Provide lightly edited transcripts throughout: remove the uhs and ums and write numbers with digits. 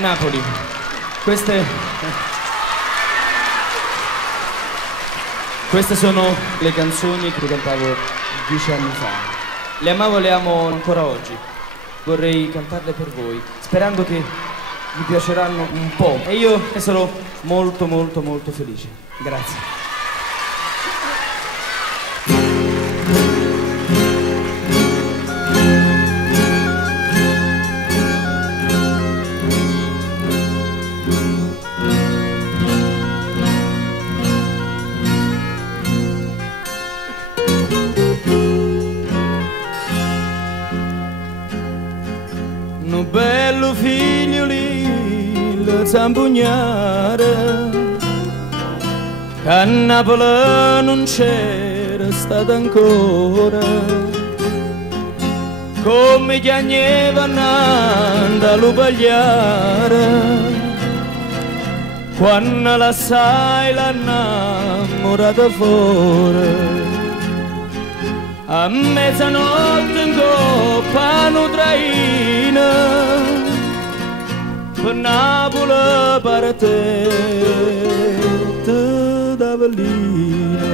Napoli. Queste sono le canzoni che cantavo 10 anni fa. Le amavo e le amo ancora oggi. Vorrei cantarle per voi, sperando che vi piaceranno un po'. E io ne sarò molto molto molto felice. Grazie. Un bello figlio lì, lo zampugnare, che a Napoli non c'era stato ancora, come chiagnevano andalo pagliare, quando la sai l'ha innamorata fuori. A mezzanotte in coppa non traina, per Napoli parte d'Avellina.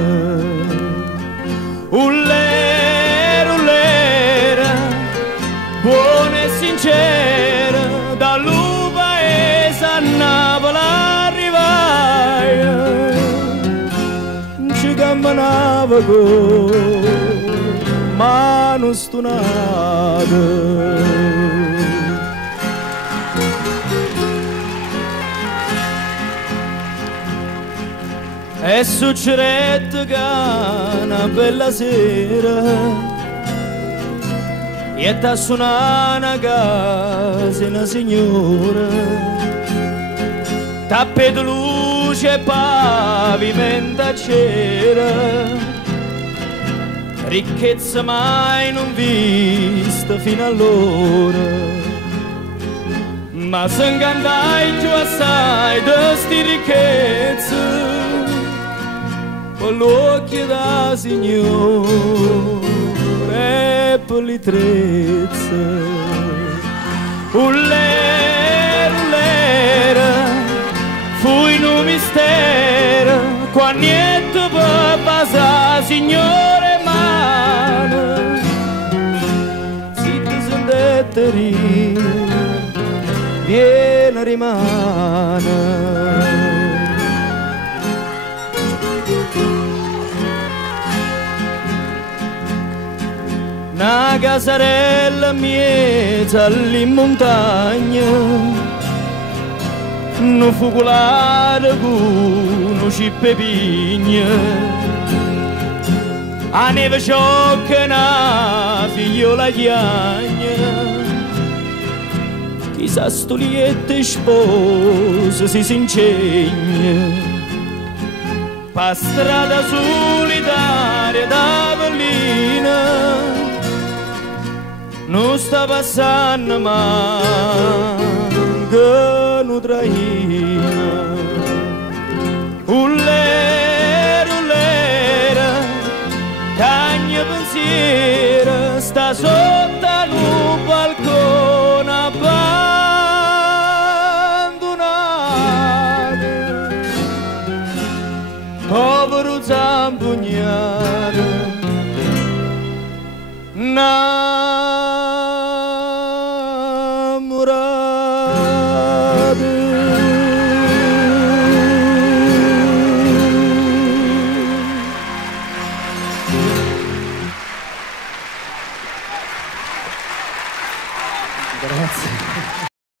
Ullera, buona e sincera, dal paese a Napoli arrivai, ci camminava con mano stunata. E succedette che una bella sera e t'ha suonato una casa una signora, tappeto luce e pavimenta c'era, ricchezza mai non vista fino allora. Ma se incandai giù assai di sti ricchezze, con l'occhio da signore e per li trezze. Ullera, fu in un mistero, qua niente per passare signore mano. Zitti son detteri, viene rimane. Una casarella miezza in montagna, non focolare con un cippe pigna, a neve sciocca una figliola chiagna, chissà stoliette sposa si insegna, pa strada solitaria d'Avellina, non sta passando manco un traina. Ullera, cagna pensiero, sta sotto un balcone abbandonato, povero zampugnare.